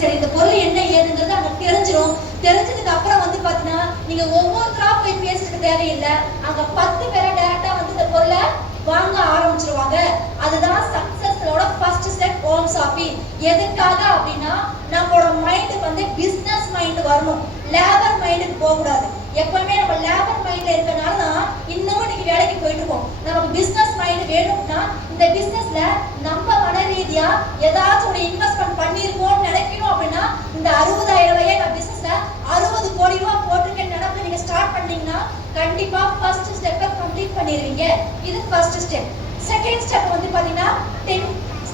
சரி இந்த பொருள் என்ன ஏதுங்கிறது அங்க தெரிஞ்சிடும். தெரிஞ்சதுக்கு அப்புறம் வந்து பாத்தீங்கன்னா நீங்க ஒவ்வொருத்தரா போய் பேசுறதுக்கு தேவையில்லை. அங்க 10 பேரை டைரக்டா வந்து இந்த பொருளை வாங்க ஆரம்பிச்சிருவாங்க. அதுதான் சக்சஸோட ஃபர்ஸ்ட் ஸ்டெப் ஹோம் ஷாப்பிங். எதுக்காக அப்படின்னா நம்மளோட மைண்ட் வந்து பிசினஸ் மைண்ட் வரணும், லேபர் மைண்டுக்கு போக கூடாது. எப்பவுமே நம்ம லேபர் மைண்ட்ல இருக்கனால தான் இன்னமும் இன்னைக்கு வேலைக்கு போயிட்டு இருக்கோம். நமக்கு பிசினஸ் மைண்ட் வேணும்னா இந்த பிசினஸ்ல நம்ம மன ரீதியா ஏதாச்சும் ஒரு இன்வெஸ்ட்மெண்ட் பண்ணிருக்கோம்னு நினைக்கணும். அப்படின்னா இந்த 60,000 ரூபாயை நான் பிசினஸ்ல 60 கோடி ரூபாய் போட்டிருக்கேன் நினைப்பு நீங்க ஸ்டார்ட் பண்ணீங்கன்னா கண்டிப்பா ஃபர்ஸ்ட் ஸ்டெப்பை கம்ப்ளீட் பண்ணிடுவீங்க. இது ஃபர்ஸ்ட் ஸ்டெப். செகண்ட் ஸ்டெப் வந்து பாத்தீங்கன்னா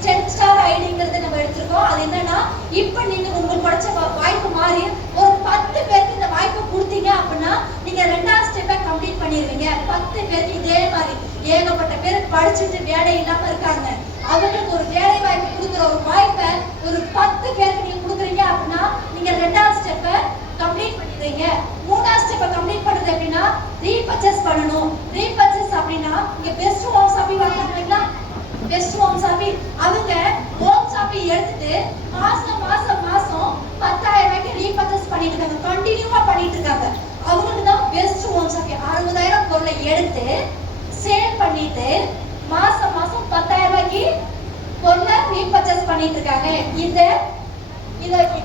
10 ஸ்டார் ஐடிங்கிறது நம்ம எடுத்திருக்கோம். அது என்னன்னா இப்ப நீங்க உங்களுக்கு கிடைச்ச வாய்ப்பு மாதிரி ஒரு 10 பேருக்கு இந்த வாய்ப்பு கொடுத்தீங்க அப்படின்னா நீங்க ரெண்டாவது ஸ்டெப்பை கம்ப்ளீட் பண்ணிடுவீங்க. 10 பேருக்கு இதே மாதிரி ஏகப்பட்ட பேர் படிச்சுட்டு வேலை இல்லாம இருக்காங்க. அவங்களுக்கு ஒரு வேலை வாய்ப்பு கொடுக்குற ஒரு வாய்ப்பை ஒரு 10 பேருக்கு நீங்க கொடுக்குறீங்க அப்படின்னா நீங்க ரெண்டாவது ஸ்டெப்பை கம்ப்ளீட் பண்ணிடுவீங்க. மூணாவது ஸ்டெப்பை கம்ப்ளீட் பண்றது அப்படின்னா ரீபர்ச்சேஸ் பண்ணணும். ரீபர்ச்சேஸ் அப்படின்னா இங்க பெஸ்ட் ஹோம் ஷாப்பிங் வாங்குறீங்களா? பெஸ்ட் ஹோம் ஷாப்பிங் அவங்க ஹோம் ஷாப்பிங் எடுத்துட்டு மாசம் 10,000 ரூபாய்க்கு ரீபர்ச்சேஸ் பண்ணிட்டு இருக்காங்க, கண்டினியூவா பண்ணிட்டு இருக்காங்க. அவங்களுக்கு தான் பெஸ்ட் ஹோம் ஷாப்பிங். 60,000 பொருளை எடுத்து சேல் பண்ணிட்டு மாசம் 10,000 ரூபாய்க்கு பொருளை ரீபர்ச்சேஸ் பண்ணிட்டு இருக்காங்க. இதை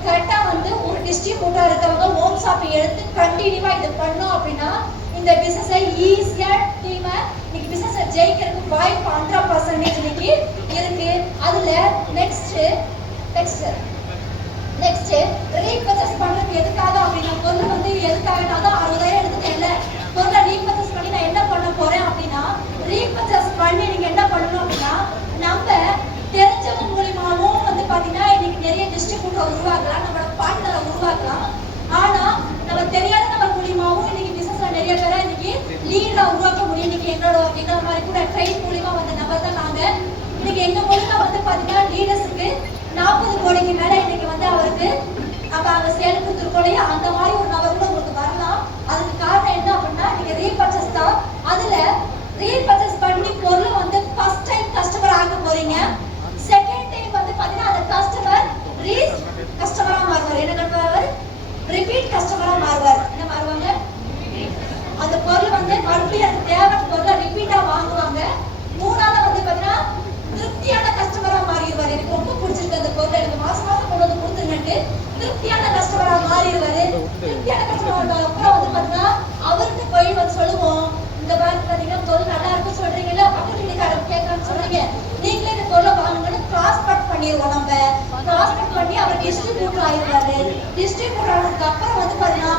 கரெக்டா வந்து ஒரு டிஸ்ட்ரிபியூட்டர் இருக்கவங்க ஹோம் ஷாப்பிங் எடுத்து கண்டினியூவா இது பண்ணோம் அப்படின்னா இந்த பிசினஸை ஈஸியா டீம் இன்னைக்கு பிசினஸை ஜெயிக்கிறதுக்கு வாய்ப்பு 100% இன்னைக்கு இருக்கு. அதுல நெக்ஸ்ட் ரீபர்ச்சேஸ் பண்றது எதுக்காக அப்படின்னா பொருள் வந்து எதுக்காக நான் 60,000 எடுத்துட்டேன்ல, பொருளை ரீபர்ச்சேஸ் பண்ணி நான் என்ன பண்ண போறேன் அப்படின்னா ரீபர்ச்சேஸ் பண்ணி நீங்க என்ன பண்ணணும் அப்படின்னா நம்ம தெரிஞ்சவங்க மூலியமாவும் வந்து பாத்தீங்கன்னா இன்னைக்கு நிறைய டிஸ்ட்ரிபியூட்டர் உருவாக்கலாம், நம்மளோட பார்ட்னரை உருவாக்கலாம். ஆனா நம்ம தெரியாத நம்ம மூலியமாவும் இன்னைக்கு பிசினஸ்ல நிறைய பேரை இன்னைக்கு லீடரா உருவாக்க முடியும். இன்னைக்கு எங்களோட மாதிரி கூட ட்ரெயின் மூலியமா வந்த நபர் தான் நாங்க. இன்னைக்கு எங்க மூலியமா வந்து பாத்தீங்கன்னா லீடர்ஸுக்கு 40 கோடிக்கு மேல இன்னைக்கு வந்து அவருக்கு அப்ப அங்க சேல் கொடுத்துருக்கோம் இல்லையா, அந்த மாதிரி ஒரு நபர் கூட உங்களுக்கு வரலாம். அதுக்கு காரணம் என்ன அப்படின்னா நீங்க ரீபர்ச்சேஸ் தான். அதுல ரீபர்ச்சேஸ் பண்ணி பொருளை வந்து ஃபர்ஸ்ட் டைம் கஸ்டமர் ஆக போறீங்க. செகண்ட் டைம் வந்து பாத்தீங்கன்னா அந்த கஸ்டமர் கஸ்டமரா மாறுவார். என்ன பண்ணுவார்? ரிப்பீட் கஸ்டமரா மாறுவார். என்ன மாறுவாங்க? அந்த பொருள் வந்து மறுபடியும் அது தேவை பொருளை ரிப்பீட்டா வாங்குவாங்க. மூணாவது வந்து பாத்தீங்கன்னா திருப்தியான கஸ்டமரா மாறிடுவார். எனக்கு ரொம்ப பிடிச்சிருக்கு அந்த பொருளை, எனக்கு மாசம் கொண்டு வந்து கொடுத்துருங்கட்டு திருப்தியான கஸ்டமரா மாறிடுவாரு. திருப்தியான கஸ்டமர் அப்புறம் வந்து பாத்தீங்கன்னா அவருக்கு போய் வந்து சொல்லுவோம், இந்த மாதிரி பாத்தீங்கன்னா பொருள் நல்லா இருக்கும் சொல்றீங்கல்ல, பக்கத்து வீட்டுக்காரர் கேட்கறான்னு சொல்றீங்க, நீங்களே இந்த பொருளை வாங்குங்கன்னு கிராஸ் கட் பண்ணிடுவோம். நம்ம கிராஸ் கட் பண்ணி அவர் டிஸ்ட்ரிபியூட்டர் ஆயிடுவாரு. டிஸ்ட்ரிபியூட்டர் ஆனதுக்கு அப்புறம் வந்து பாத்தீங்கன்னா